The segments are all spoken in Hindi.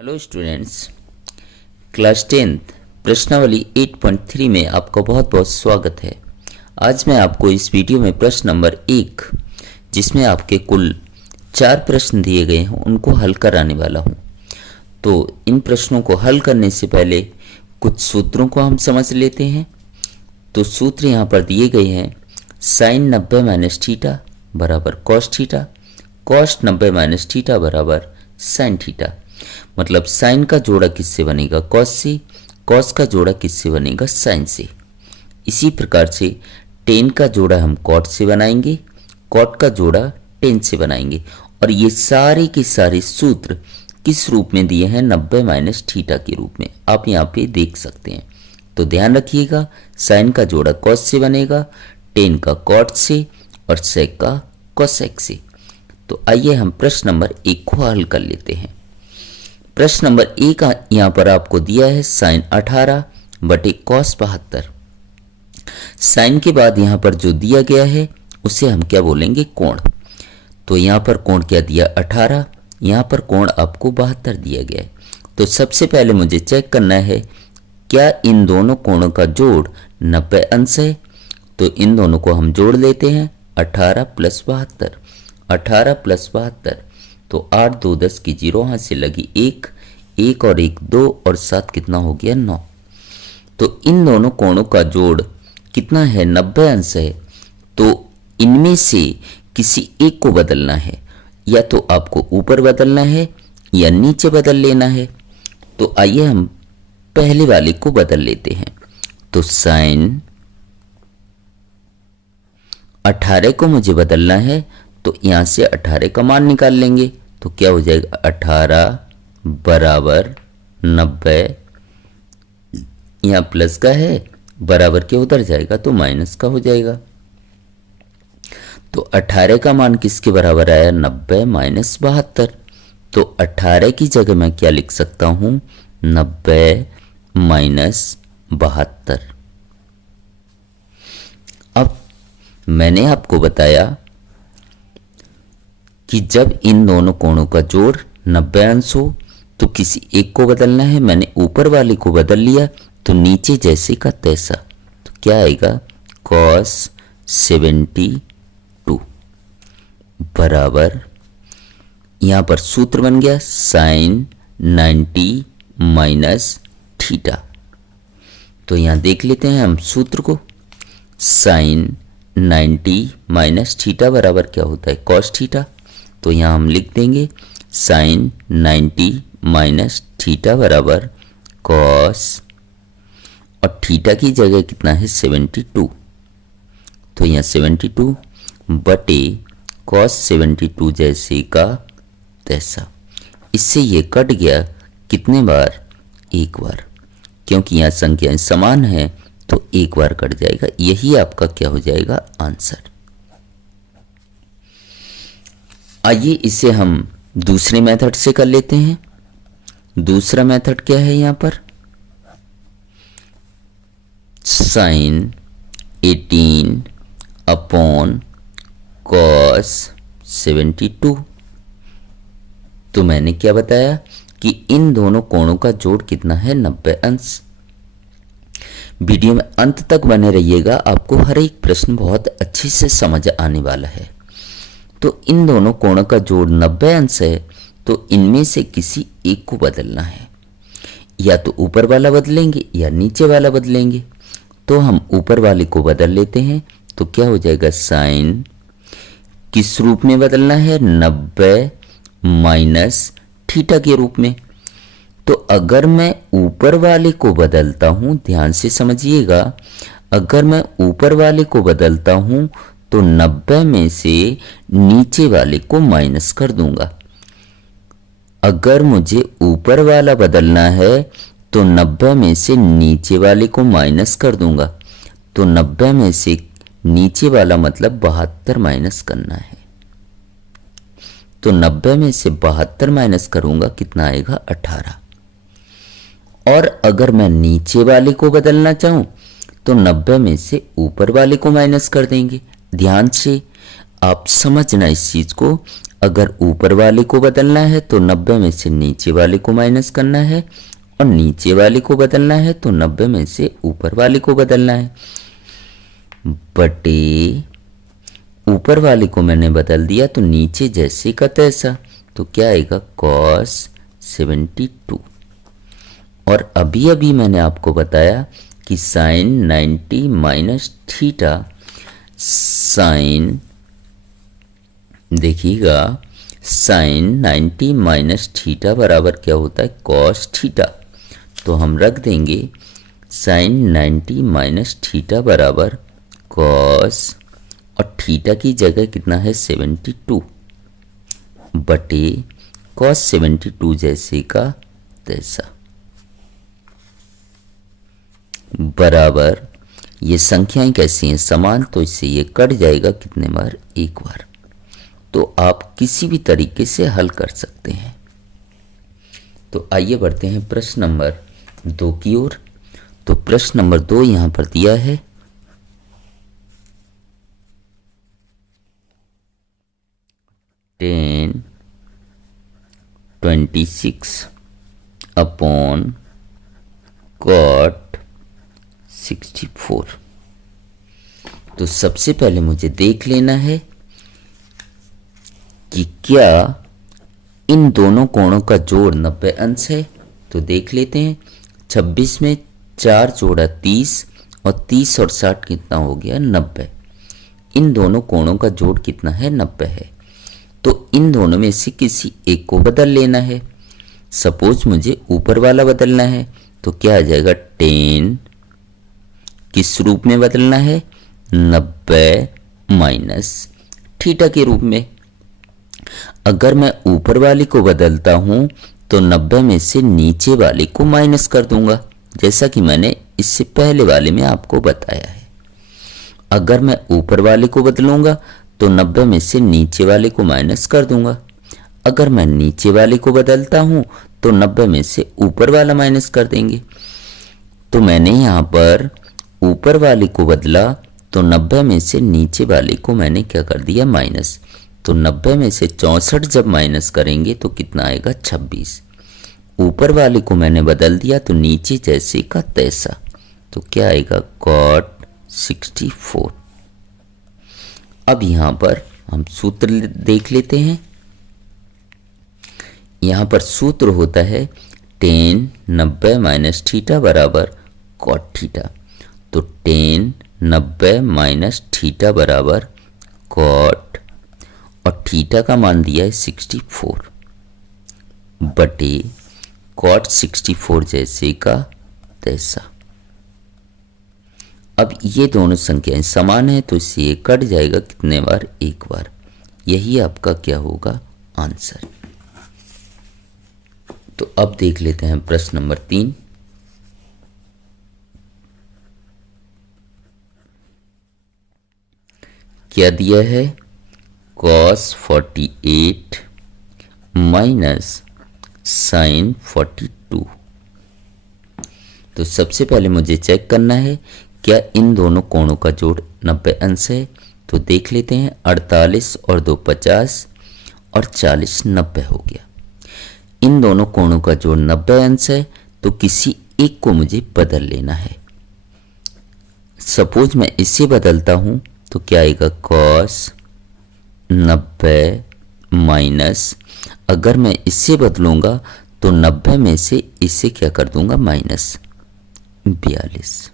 हेलो स्टूडेंट्स, क्लास 10th प्रश्नावली 8.3 में आपका बहुत बहुत स्वागत है। आज मैं आपको इस वीडियो में प्रश्न नंबर 1, जिसमें आपके कुल 4 प्रश्न दिए गए हैं, उनको हल कराने वाला हूं। तो इन प्रश्नों को हल करने से पहले कुछ सूत्रों को हम समझ लेते हैं। तो सूत्र यहाँ पर दिए गए हैं। साइन 90 माइनस थीटा बराबर cos theta, cos 90 minus theta बराबर साइन थीटा। मतलब साइन का जोड़ा किससे बनेगा? कॉस से। कॉस का जोड़ा किससे बनेगा? साइन से। इसी प्रकार से टेन का जोड़ा हम कॉट से बनाएंगे, कॉट का जोड़ा टेन से बनाएंगे। और ये सारे के सारे सूत्र किस रूप में दिए हैं? 90 माइनस थीटा के रूप में आप यहाँ पे देख सकते हैं। तो ध्यान रखिएगा, साइन का जोड़ा कॉस से बनेगा, टेन का कॉट से और सेक का कोसेक से। तो आइए हम प्रश्न नंबर 1 को हल कर लेते हैं। प्रश्न नंबर 1 यहाँ पर आपको दिया है साइन 18 बटे कॉस 72। साइन के बाद यहाँ पर जो दिया गया है उसे हम क्या बोलेंगे? कोण। तो यहाँ पर कोण क्या दिया? 18। यहाँ पर कोण आपको 72 दिया गया है। तो सबसे पहले मुझे चेक करना है क्या इन दोनों कोणों का जोड़ 90 अंश है। तो इन दोनों को हम जोड़ लेते हैं। 18 प्लस 72, 18 प्लस 72। तो 8 2 10 की 0, हाथ से लगी 1, 1 और 1 2 और 7 कितना हो गया? 9। तो इन दोनों कोणों का जोड़ कितना है? 90 अंश है। तो इनमें से किसी एक को बदलना है, या तो आपको ऊपर बदलना है या नीचे बदल लेना है। तो आइए हम पहले वाले को बदल लेते हैं। तो साइन 18 को मुझे बदलना है, तो यहां से 18 का मान निकाल लेंगे। तो क्या हो जाएगा? 18 बराबर 90, यहां प्लस का है, बराबर के उधर जाएगा तो माइनस का हो जाएगा। तो 18 का मान किसके बराबर आया? 90 माइनस 72। तो 18 की जगह मैं क्या लिख सकता हूं? 90 माइनस 72। अब मैंने आपको बताया कि जब इन दोनों कोणों का जोड़ 90 अंश हो तो किसी एक को बदलना है। मैंने ऊपर वाले को बदल लिया, तो नीचे जैसे का तैसा। तो क्या आएगा? cos 72 बराबर, यहां पर सूत्र बन गया साइन 90 माइनस थीटा। तो यहां देख लेते हैं हम सूत्र को। साइन 90 माइनस थीटा बराबर क्या होता है? Cos theta. तो यहां हम लिख देंगे साइन 90 माइनस थीटा बराबर कॉस, और थीटा की जगह कितना है? 72। तो यहां 72 बटे कॉस 72 जैसे का तैसा। इससे ये कट गया कितने बार? एक बार। क्योंकि यहां संख्याएं समान है तो एक बार कट जाएगा। यही आपका क्या हो जाएगा? आंसर। आइए इसे हम दूसरे मेथड से कर लेते हैं। दूसरा मेथड क्या है? यहां पर साइन 18 अपॉन कॉस 72। तो मैंने क्या बताया कि इन दोनों कोणों का जोड़ कितना है? 90 अंश। वीडियो में अंत तक बने रहिएगा, आपको हर एक प्रश्न बहुत अच्छे से समझ आने वाला है। तो इन दोनों कोणों का जोड़ 90 अंश है, तो इनमें से किसी एक को बदलना है। या तो ऊपर वाला बदलेंगे या नीचे वाला बदलेंगे। तो हम ऊपर वाले को बदल लेते हैं। तो क्या हो जाएगा? साइन किस रूप में बदलना है? 90 माइनस थीटा के रूप में। तो अगर मैं ऊपर वाले को बदलता हूं, ध्यान से समझिएगा, अगर मैं ऊपर वाले को बदलता हूं तो 90 में से नीचे वाले को माइनस कर दूंगा। अगर मुझे ऊपर वाला बदलना है तो 90 में से नीचे वाले को माइनस कर दूंगा। तो 90 में से नीचे वाला मतलब 72 माइनस करना है। तो 90 में से 72 माइनस करूंगा, कितना आएगा? 18। और अगर मैं नीचे वाले को बदलना चाहूं तो 90 में से ऊपर वाले को माइनस कर देंगे। ध्यान से आप समझना इस चीज को। अगर ऊपर वाले को बदलना है तो 90 में से नीचे वाले को माइनस करना है, और नीचे वाले को बदलना है तो 90 में से ऊपर वाले को बदलना है। बटे ऊपर वाले को मैंने बदल दिया तो नीचे जैसे का तैसा, तो क्या आएगा cos 72। और अभी अभी मैंने आपको बताया कि साइन 90 माइनस थीटा, साइन देखिएगा साइन 90 माइनस थीटा बराबर क्या होता है cos थीटा। तो हम रख देंगे साइन 90 माइनस थीटा बराबर cos, और थीटा की जगह कितना है 72 बटे cos 72 जैसे का तैसा, बराबर ये संख्याएं कैसी हैं समान, तो इससे ये कट जाएगा कितने बार, एक बार। तो आप किसी भी तरीके से हल कर सकते हैं। तो आइए बढ़ते हैं प्रश्न नंबर 2 की ओर। तो प्रश्न नंबर 2 यहां पर दिया है, टेन 26 अपॉन cot 64। तो सबसे पहले मुझे देख लेना है कि क्या इन दोनों कोणों का जोड़ 90 अंश है। तो देख लेते हैं, 26 में 4 जोड़ा 30, और 30 और 60 कितना हो गया 90। इन दोनों कोणों का जोड़ कितना है 90 है। तो इन दोनों में से किसी एक को बदल लेना है। सपोज मुझे ऊपर वाला बदलना है, तो क्या आ जाएगा 10 किस रूप में बदलना है 90 माइनस थीटा के रूप में। अगर मैं ऊपर वाले को बदलता हूं तो 90 में से नीचे वाले को माइनस कर दूंगा, जैसा कि मैंने इससे पहले वाले में आपको बताया है। अगर मैं ऊपर वाले को बदलूंगा तो 90 में से नीचे वाले को माइनस कर दूंगा। अगर मैं नीचे वाले को बदलता हूं तो 90 में से ऊपर वाला माइनस कर देंगे। तो मैंने यहां पर ऊपर वाले को बदला तो 90 में से नीचे वाले को मैंने क्या कर दिया माइनस। तो 90 में से 64 जब माइनस करेंगे तो कितना आएगा 26। ऊपर वाले को मैंने बदल दिया तो नीचे जैसे का तैसा, तो क्या आएगा cot 64। अब यहां पर हम सूत्र देख लेते हैं। यहां पर सूत्र होता है 10 90 माइनस थीटा बराबर cot थीटा। तो 10 90 माइनस थीटा बराबर cot, और थीटा का मान दिया है 64 बटे cot 64 जैसे का तैसा। अब ये दोनों संख्याएं समान है तो इससे ये कट जाएगा कितने बार, एक बार। यही आपका क्या होगा आंसर। तो अब देख लेते हैं प्रश्न नंबर 3। क्या दिया है cos 48 माइनस साइन 42। तो सबसे पहले मुझे चेक करना है क्या इन दोनों कोणों का जोड़ 90 अंश है। तो देख लेते हैं, 48 और 2 50 और 40 90 हो गया। इन दोनों कोणों का जोड़ 90 अंश है तो किसी एक को मुझे बदल लेना है। सपोज मैं इसे बदलता हूं तो क्या आएगा cos 90 माइनस, अगर मैं इससे बदलूंगा तो 90 में से इसे क्या कर दूंगा माइनस 42।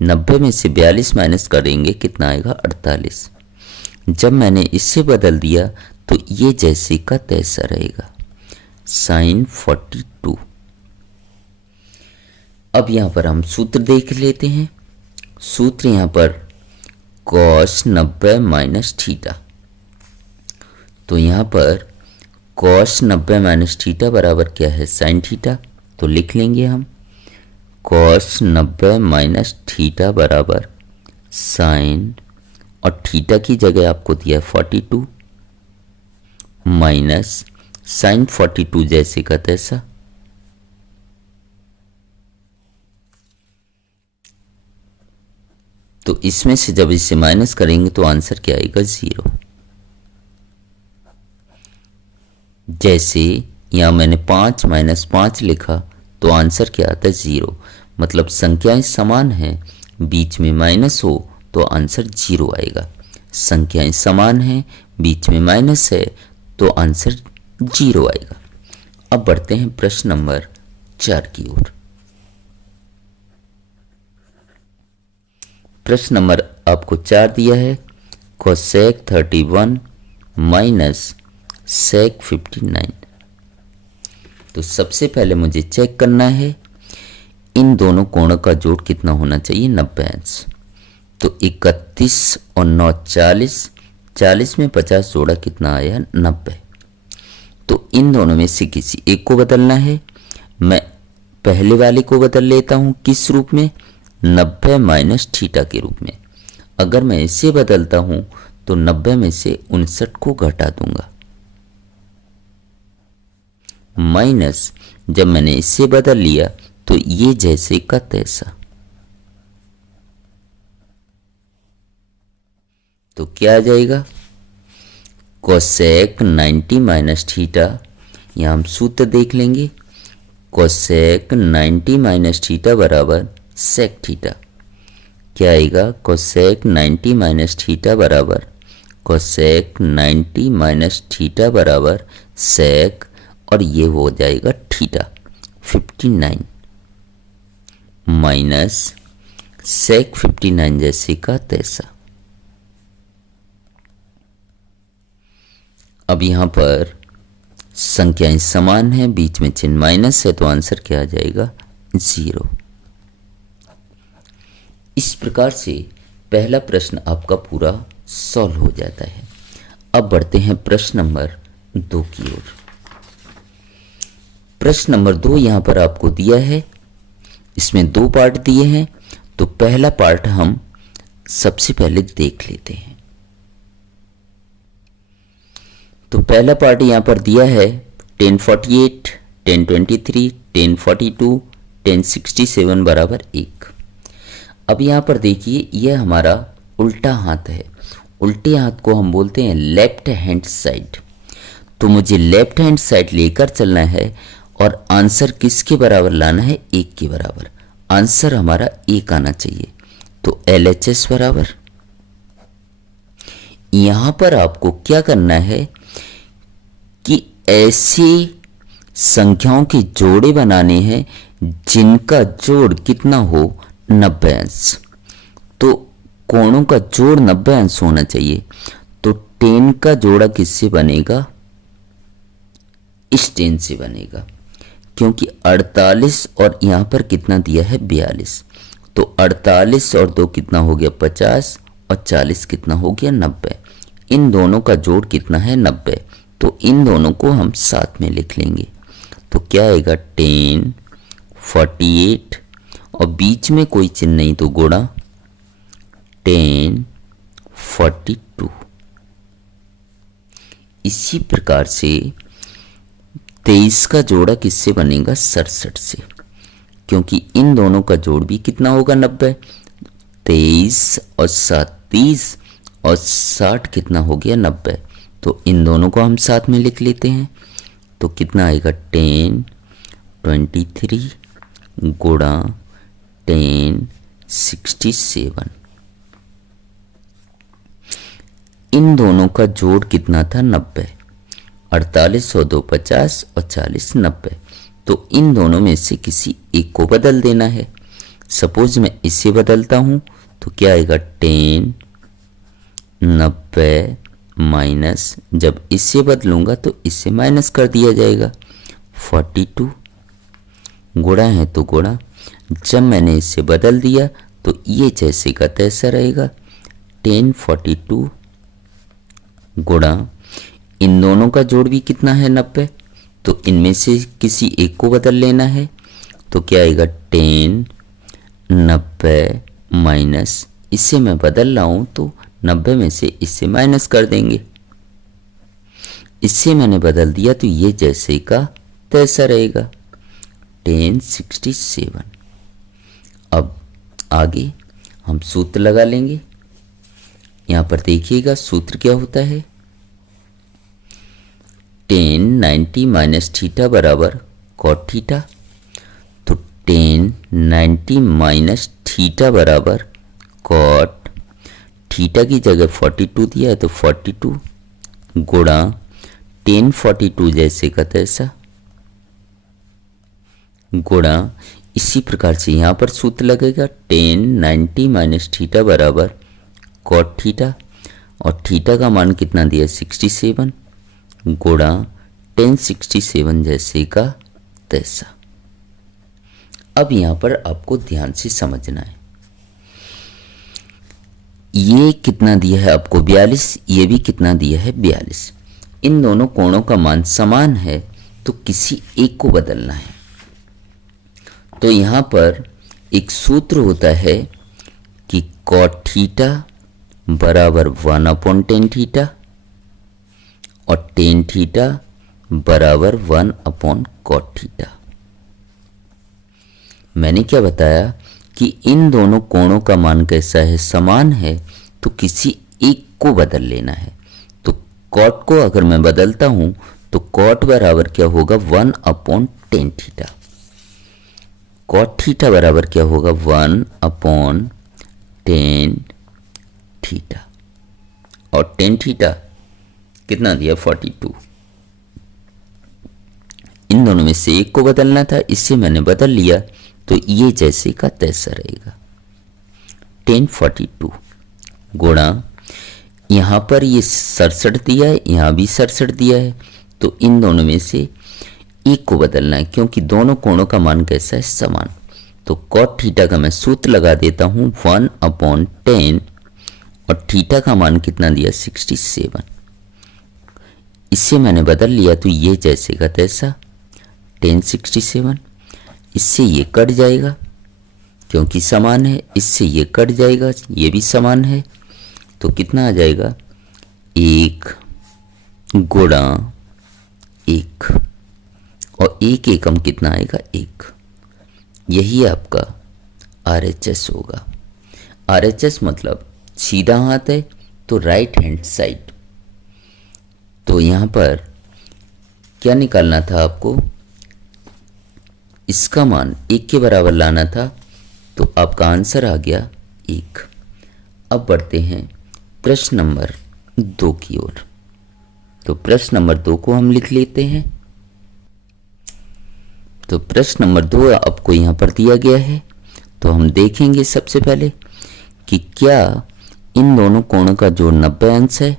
90 में से 42 माइनस करेंगे कितना आएगा 48। जब मैंने इससे बदल दिया तो ये जैसे का तैसा रहेगा साइन 42। अब यहां पर हम सूत्र देख लेते हैं। सूत्र यहां पर cos 90 माइनस थीटा। तो यहां पर cos 90 माइनस थीटा बराबर क्या है साइन थीटा। तो लिख लेंगे हम cos 90 माइनस थीटा बराबर साइन, और थीटा की जगह आपको दिया 42 माइनस साइन 42 जैसे का तैसा। तो इसमें से जब इसे माइनस करेंगे तो आंसर क्या आएगा 0। जैसे यहाँ मैंने 5 माइनस 5 लिखा तो आंसर क्या आता है 0। मतलब संख्याएं समान हैं, बीच में माइनस हो तो आंसर 0 आएगा। संख्याएं समान हैं, बीच में माइनस है तो आंसर 0 आएगा। अब बढ़ते हैं प्रश्न नंबर 4 की ओर। प्रश्न नंबर आपको 4 दिया है, कोसेक 31 माइनस सेक 59। तो सबसे पहले मुझे चेक करना है इन दोनों कोणों का जोड़ कितना होना चाहिए, 90 अंश। तो 31 और 9 40, 40 में 50 जोड़ा कितना आया, 90। तो इन दोनों में से किसी एक को बदलना है। मैं पहले वाले को बदल लेता हूं, किस रूप में, 90 माइनस थीटा के रूप में। अगर मैं इसे बदलता हूं तो 90 में से 59 को घटा दूंगा, माइनस जब मैंने इसे बदल लिया तो ये जैसे का तैसा। तो क्या आ जाएगा, कोसेक 90 माइनस थीटा। यहां हम सूत्र देख लेंगे, कोसेक 90 माइनस थीटा बराबर सेक थीटा। क्या आएगा, कोसेक 90 माइनस थीटा बराबर, कोसेक 90 माइनस थीटा बराबर सेक, और ये हो जाएगा थीटा 59 माइनस सेक 59 जैसे का तैसा। अब यहां पर संख्याएं समान हैं, बीच में चिन्ह माइनस है तो आंसर क्या आ जाएगा, 0। इस प्रकार से पहला प्रश्न आपका पूरा सॉल्व हो जाता है। अब बढ़ते हैं प्रश्न नंबर 2 की ओर। प्रश्न नंबर 2 यहां पर आपको दिया है, इसमें 2 पार्ट दिए हैं। तो पहला पार्ट हम सबसे पहले देख लेते हैं। तो पहला पार्ट यहां पर दिया है 1048, 1023, 1042, 1067 बराबर 1। अब यहां पर देखिए यह हमारा उल्टा हाथ है। उल्टे हाथ को हम बोलते हैं लेफ्ट हैंड साइड। तो मुझे लेफ्ट हैंड साइड लेकर चलना है और आंसर किसके बराबर लाना है, 1 के बराबर। आंसर हमारा 1 आना चाहिए। तो LHS बराबर, यहां पर आपको क्या करना है कि ऐसी संख्याओं के जोड़े बनाने हैं जिनका जोड़ कितना हो, 90 अंश। तो कोणों का जोड़ 90 अंश होना चाहिए। तो 10 का जोड़ा किससे बनेगा, इस 10 से बनेगा, क्योंकि 48 और यहां पर कितना दिया है, 42। तो 48 और 2 कितना हो गया, 50, और 40 कितना हो गया, 90। इन दोनों का जोड़ कितना है, 90। तो इन दोनों को हम साथ में लिख लेंगे। तो क्या आएगा, 10, 48, और बीच में कोई चिन्ह नहीं तो गुणा 10, 42। इसी प्रकार से 23 का जोड़ा किससे बनेगा, 67 से, क्योंकि इन दोनों का जोड़ भी कितना होगा, 90। 23 और 7 30, और 60 कितना हो गया, 90। तो इन दोनों को हम साथ में लिख लेते हैं। तो कितना आएगा, 10, 23 गुणा 10, 67। इन दोनों का जोड़ कितना था, 90। 48 और 2 50, और 40 90। तो इन दोनों में से किसी एक को बदल देना है। सपोज मैं इसे बदलता हूं तो क्या आएगा, 10, 90 माइनस, जब इसे बदलूंगा तो इससे माइनस कर दिया जाएगा, 42 गुणा है तो गुणा, जब मैंने इसे बदल दिया तो ये जैसे का तैसा रहेगा, 1042 गुणा, इन दोनों का जोड़ भी कितना है, 90। तो इनमें से किसी एक को बदल लेना है। तो क्या आएगा, 10, 90 माइनस, इसे मैं बदल रहा हूं तो 90 में से इससे माइनस कर देंगे। इससे मैंने बदल दिया तो ये जैसे का तैसा रहेगा, 1067। अब आगे हम सूत्र लगा लेंगे। यहां पर देखिएगा सूत्र क्या होता है, टेन 90 माइनस थीटा बराबर कॉट थीटा। तो टेन 90 माइनस थीटा बराबर कॉट थीटा की जगह 42 दिया है तो 42 गुणा टेन 42 जैसे का तैसा गुणा, इसी प्रकार से यहां पर सूत्र लगेगा टेन 90 माइनस थीटा बराबर कॉट थीटा और थीटा का मान कितना दिया 67 गुणा टेन 67 जैसे का तैसा। अब यहां पर आपको ध्यान से समझना है, ये कितना दिया है आपको 42, ये भी कितना दिया है 42। इन दोनों कोणों का मान समान है तो किसी एक को बदलना है। तो यहां पर एक सूत्र होता है कि कॉट थीटा बराबर 1/tan थीटा और tan थीटा बराबर 1/cot थीटा। मैंने क्या बताया कि इन दोनों कोणों का मान कैसा है, समान है, तो किसी एक को बदल लेना है। तो कॉट को अगर मैं बदलता हूं तो कॉट बराबर क्या होगा 1/tan थीटा। कॉट थीटा बराबर क्या होगा 1/tan थीटा और tan थीटा कितना दिया 42। इन दोनों में से एक को बदलना था, इससे मैंने बदल लिया तो ये जैसे का तैसा रहेगा। tan 42 गुणा यहां पर ये 67 दिया है, यहां भी 67 दिया है, तो इन दोनों में से एक को बदलना है क्योंकि दोनों कोणों का मान कैसा है समान। तो cot थीटा का मैं सूत्र लगा देता हूं 1/tan और थीटा का मान कितना दिया 67, इससे मैंने बदल लिया तो ये जैसे का तैसा tan 67। इससे ये कट जाएगा क्योंकि समान है, इससे ये कट जाएगा, ये भी समान है, तो कितना आ जाएगा 1 गुणा 1 और 1 एकम कितना आएगा 1। यही आपका RHS होगा। RHS मतलब सीधा हाथ है तो राइट हैंड साइड। तो यहां पर क्या निकालना था आपको, इसका मान 1 के बराबर लाना था, तो आपका आंसर आ गया 1। अब बढ़ते हैं प्रश्न नंबर 2 की ओर। तो प्रश्न नंबर 2 को हम लिख लेते हैं। तो प्रश्न नंबर 2 आपको यहां पर दिया गया है, तो हम देखेंगे सबसे पहले कि क्या इन दोनों कोणों का जोड़ 90 अंश है।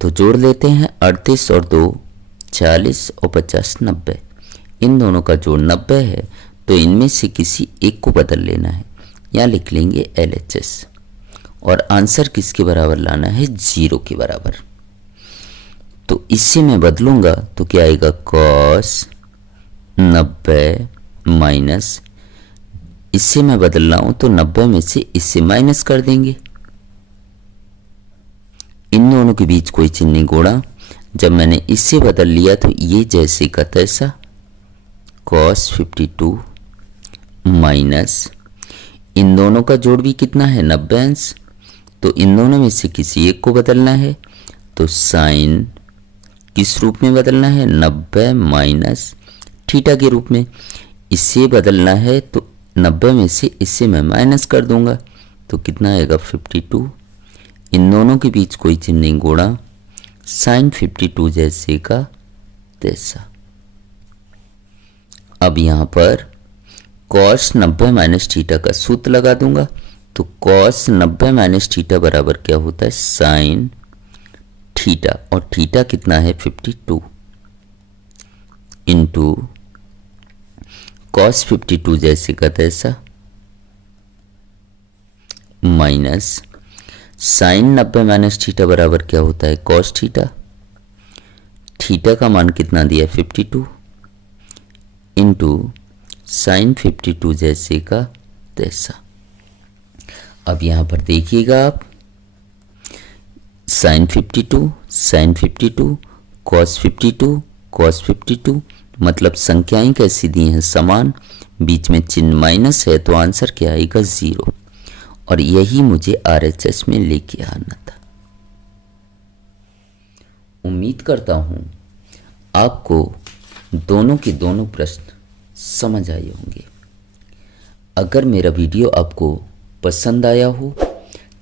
तो जोड़ लेते हैं 38 और 2 40 और 50 90। इन दोनों का जोड़ 90 है तो इनमें से किसी एक को बदल लेना है, यहाँ लिख लेंगे LHS और आंसर किसके बराबर लाना है 0 के बराबर। तो इससे मैं बदलूंगा तो क्या आएगा cos 90 माइनस, इससे मैं बदल रहा हूं तो 90 में से इससे माइनस कर देंगे। इन दोनों के बीच कोई चिन्ह नहीं जोड़ा, जब मैंने इससे बदल लिया तो ये जैसे का तैसा cos 52 माइनस, इन दोनों का जोड़ भी कितना है 90 अंश, तो इन दोनों में से किसी एक को बदलना है, तो साइन किस रूप में बदलना है 90 माइनस थीटा के रूप में। इससे बदलना है तो 90 में से इससे मैं माइनस कर दूंगा तो कितना आएगा 52। इन दोनों के बीच कोई चिन्ह नहीं जोड़ा, साइन 52 जैसे का तैसा। अब यहां पर cos 90 माइनस थीटा का सूत्र लगा दूंगा, तो cos 90 माइनस थीटा बराबर क्या होता है साइन थीटा और थीटा कितना है 52 इंटू cos 52 जैसे का तैसा माइनस साइन 90 माइनस थीटा बराबर क्या होता है cos थीटा, थीटा का मान कितना दिया 52 इंटू साइन 52 जैसे का तैसा। अब यहां पर देखिएगा आप साइन 52 cos 52 मतलब संख्याएं कैसी दी हैं समान, बीच में चिन्ह माइनस है तो आंसर क्या आएगा 0 और यही मुझे RHS में लेके आना था। उम्मीद करता हूं आपको दोनों के दोनों प्रश्न समझ आए होंगे। अगर मेरा वीडियो आपको पसंद आया हो,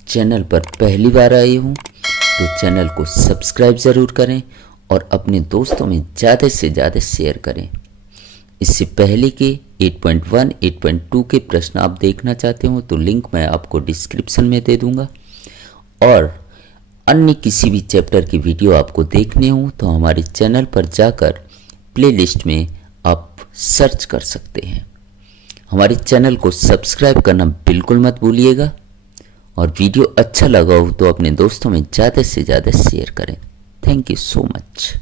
चैनल पर पहली बार आए हो, तो चैनल को सब्सक्राइब ज़रूर करें और अपने दोस्तों में ज़्यादा से ज़्यादा शेयर करें। इससे पहले के 8.1, 8.2 के प्रश्न आप देखना चाहते हो तो लिंक मैं आपको डिस्क्रिप्शन में दे दूंगा। और अन्य किसी भी चैप्टर की वीडियो आपको देखने हो तो हमारे चैनल पर जाकर प्लेलिस्ट में आप सर्च कर सकते हैं। हमारे चैनल को सब्सक्राइब करना बिल्कुल मत भूलिएगा और वीडियो अच्छा लगा हो तो अपने दोस्तों में ज़्यादा से ज़्यादा शेयर करें। Thank you so much.